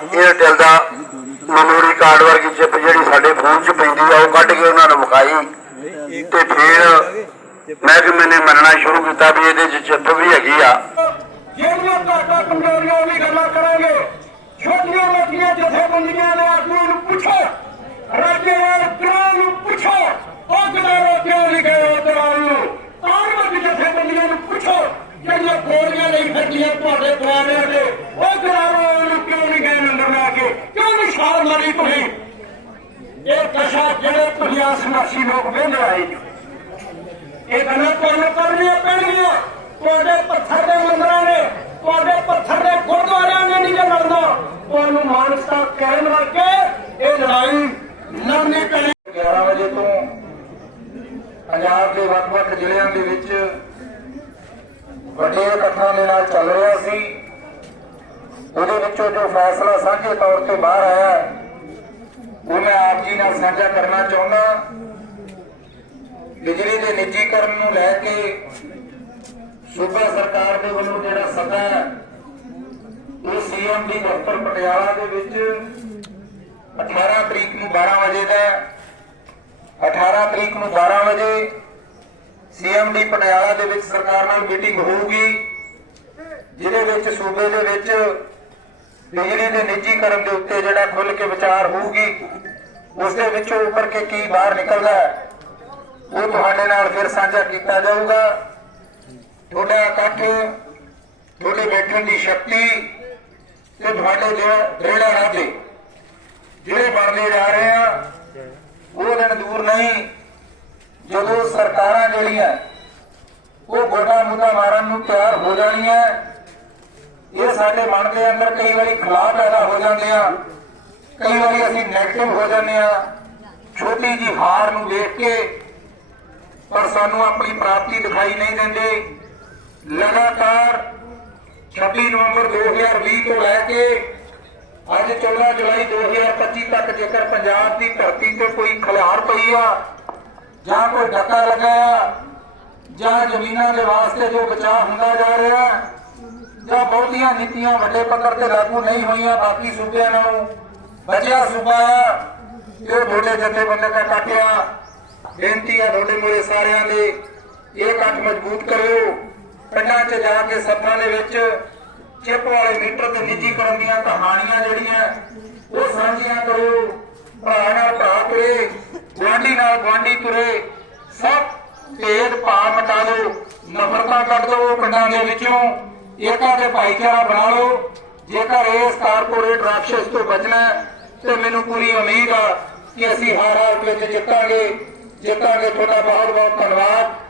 ਏਅਰਟੈਲ ਦਾ memory card ਵਰਗੀ chip ਜਿਹੜੀ ਸਾਡੇ ਫੋਨ 'ਚ ਪੈਂਦੀ ਆ, ਉਹ ਕੱਢ ਕੇ ਉਹਨਾਂ ਨੂੰ ਵਿਖਾਈ ਤੇ ਫਿਰ ਮਹਿਕਮੇ ਨੇ ਮੰਨਣਾ ਸ਼ੁਰੂ ਕੀਤਾ ਵੀ ਇਹਦੇ 'ਚ ਚਿਪ ਵੀ ਹੈਗੀ ਆ। ਜਿਹੜੀਆਂ ਘਾਟਾ ਕਮਜ਼ੋਰੀਆਂ ਦੀ ਗੱਲਾਂ ਕਰਾਂਗੇ ਛੋਟੀਆਂ ਮੋਟੀਆਂ ਜਥੇਬੰਦੀਆਂ ਦੇ ਆਗੂਆਂ ਰਾਜੇਵਾਲ ਕਿਰਾਂ ਨੂੰ ਪੁੱਛੋ ਉਹ ਜਨਾਰੋ ਕਿਉਂ ਨਹੀਂ ਗਏ ਉਹ ਦਰਾਂ ਨੂੰ ਆਰਮਤ ਜਥੇਬੰਦੀਆਂ ਨੂੰ ਪੁੱਛੋ ਜਿਹੜੀਆਂ ਗੋਲੀਆਂ ਲਈ ਫਿਰਦੀਆਂ ਤੁਹਾਡੇ ਦੁਆਰਿਆਂ ਦੇ ਉਹ ਜਨਾਰੋ ਨੂੰ ਕਿਉਂ ਨਹੀਂ ਗਏ ਨੰਬਰ ਲਾ ਕੇ ਕਿਉਂ ਨਹੀਂ ਤੁਸੀਂ ਇਹ ਕਸ਼ਾ ਜਿਹੜੇ ਤੁਸੀਂ ਆਸਮਾਸੀ ਲੋਕ ਵੇਂਦੇ ਆਏ ਜੀ ਇਹ ਗੱਲਾਂ ਤੁਹਾਨੂੰ ਕਰਨੀਆਂ ਪੈਣਗੀਆਂ। ਤੁਹਾਡੇ ਪੱਥਰ ਦੇ ਮੰਦਰਾਂ ਨੇ, ਤੁਹਾਡੇ ਪੱਥਰ ਦੇ ਗੁਰਦੁਆਰਿਆਂ ਨੇ ਨਹੀਂ ਲੜਨਾ। ਤੁਹਾਨੂੰ ਮਾਨਸਤਾ ਕਾਇਮ ਰੱਖ ਇਹ ਲੜਾਈ ਲੜਨੀ ਪੈਣੀ। 11 ਵਜੇ ਤੋਂ ਪੰਜਾਬ ਦੇ ਵੱਖ-ਵੱਖ ਜ਼ਿਲ੍ਹਿਆਂ ਦੇ ਵਿੱਚ ਵੱਡੇ ਇਕੱਠਾਂ ਦੇ ਨਾਲ ਚੱਲ ਰਿਹਾ ਸੀ। ਉਹਦੇ ਵਿੱਚੋਂ ਜੋ ਫੈਸਲਾ ਸਾਂਝੇ ਤੌਰ ਤੇ ਬਾਹਰ ਆਇਆ ਉਹ ਮੈਂ ਆਪ ਜੀ ਨਾਲ ਸਾਂਝਾ ਕਰਨਾ ਚਾਹੁੰਦਾ, ਬਿਜਲੀ ਦੇ ਨਿੱਜੀਕਰਨ ਨੂੰ ਲੈ ਕੇ ਸੂਬਾ ਸਰਕਾਰ ਦੇ ਵੱਲੋਂ ਜਿਹੜਾ ਸੱਦਾ ਹੈ, ਉਹ ਸੀਐਮ ਦੀ ਦਫ਼ਤਰ ਪਟਿਆਲਾ ਦੇ ਵਿੱਚ 18 ਤਰੀਕ ਨੂੰ 12 ਵਜੇ ਦਾ ਹੈ। 18 ਤਰੀਕ ਨੂੰ 12 ਵਜੇ ਸੀਐਮਡੀ ਪਟਿਆਲਾ ਦੇ ਵਿੱਚ ਸਰਕਾਰ ਨਾਲ ਮੀਟਿੰਗ ਹੋਊਗੀ, ਜਿਹਦੇ ਵਿੱਚ ਸੂਬੇ ਦੇ ਵਿੱਚ ਦੇ ਉੱਤੇ ਜਿਹੜਾ ਖੁੱਲ ਕੇ ਵਿਚਾਰ ਹੋਊਗੀ, ਉਸ ਦੇ ਵਿੱਚੋਂ ਉੱਪਰ ਕੇ ਕੀ ਬਾਹਰ ਨਿਕਲਦਾ ਹੈ, ਉਹ ਤੁਹਾਡੇ ਨਾਲ ਫਿਰ ਸਾਂਝਾ ਕੀਤਾ ਜਾਊਗਾ। ਤੁਹਾਡਾ ਇਕੱਠ, ਤੁਹਾਡੇ ਬੈਠਣ ਦੀ ਸ਼ਕਤੀ ਤੇ ਤੁਹਾਡੇ ਜਿਹੜਾ ਰਾਤੇ ਜਿਹੜੇ ਬਣਦੇ ਜਾ ਰਹੇ ਆ, ਉਹ ਦਿਨ ਦੂਰ ਨਹੀਂ, ਜਦੋਂ ਸਰਕਾਰਾਂ ਜਿਹੜੀਆਂ, ਉਹ ਗੋਡਾ ਮੁੱਦਾ ਮਾਰਨ ਨੂੰ ਤਿਆਰ ਹੋ ਜਾਣੀਆਂ ਸਾਡੇ ਮਨ ਦੇ ਅੰਦਰ ਕਈ ਵਾਰੀ ਖਲਾਅ ਪੈਦਾ ਹੋ ਜਾਂਦੇ ਆ, ਕਈ ਵਾਰੀ ਅਸੀਂ ਨੈਗੇਟਿਵ ਹੋ ਜਾਂਦੇ ਆ। ਛੋਟੀ ਜੀ ਹਾਰ ਨੂੰ ਦੇਖ ਕੇ ਪਰ ਸਾਨੂੰ ਆਪਣੀ ਪ੍ਰਾਪਤੀ ਦਿਖਾਈ ਨਹੀਂ ਦਿੰਦੇ। ਲਗਾਤਾਰ 26 ਨਵੰਬਰ 2020 ਤੋਂ ਲੈ ਕੇ ਅੱਜ 14 ਜੁਲਾਈ 2025 ਤੱਕ ਜੇਕਰ ਪੰਜਾਬ ਦੀ ਧਰਤੀ ਤੇ ਕੋਈ ਖਲਿਆਰ ਪਈ ਆ, ਜਾਂ ਕੋਈ ਡੱਕਾ ਲਗਾਇਆ ਜਾਂ ਜ਼ਮੀਨਾਂ ਦੇ ਵਾਸਤੇ ਜੋ ਬਚਾਅ ਹੁੰਦਾ ਜਾ ਰਿਹਾ ਜਾਂ ਬਹੁਤੀਆਂ ਨੀਤੀਆਂ ਵੱਡੇ ਪੱਧਰ ਤੇ ਲਾਗੂ ਨਹੀਂ ਹੋਈਆਂ, ਬਾਕੀ ਸੂਬਿਆਂ ਨਾਲੋਂ ਬਚਿਆ ਸੂਬਾ ਆ। ਇਹ ਤੁਹਾਡੇ ਜਥੇਬੰਦਕ ਦਾ ਕਾਟਿਆ। ਬੇਨਤੀ ਆ ਤੁਹਾਡੇ ਮੂਰੇ ਸਾਰਿਆਂ ਦੇ, ਇਹ ਇਕੱਠ ਮਜ਼ਬੂਤ ਕਰਿਓ। ਪਿੰਡਾਂ 'ਚ ਜਾ ਕੇ ਸੱਥਾਂ ਦੇ ਵਿੱਚ ਚਿੱਪ ਵਾਲੇ ਮੀਟਰ ਤੇ ਨਿੱਜੀਕਰਨ ਦੀਆਂ ਕਹਾਣੀਆਂ ਜਿਹੜੀਆਂ, ਉਹ ਸਾਂਝੀਆਂ ਕਰੋ ਭਰਾ ਨਾਲ ਭਰਾ ਤੁਰੇ, ਗੁਆਂਢੀ ਨਾਲ ਗੁਆਂਢੀ ਤੁਰੇ, ਸਭ ਭੇਦ ਭਾਵ ਮਿਟਾ ਦਿਓ। ਨਫ਼ਰਤਾਂ ਕੱਢ ਦਿਓ ਪਿੰਡਾਂ ਦੇ ਵਿੱਚੋਂ। ਏਕਾ ਤੇ ਭਾਈਚਾਰਾ ਬਣਾ ਲਓ। ਜੇਕਰ ਇਸ ਕਾਰਪੋਰੇਟ ਰਾਖਸ਼ ਤੋਂ ਬਚਣਾ ਤੇ ਮੈਨੂੰ ਪੂਰੀ ਉਮੀਦ ਆ ਕਿ ਅਸੀਂ ਹਰ ਹਾਲਤ ਵਿੱਚ ਜਿੱਤਾਂਗੇ। ਜਿੱਤਾਂਗੇ ਤੁਹਾਡਾ ਬਹੁਤ ਬਹੁਤ ਧੰਨਵਾਦ।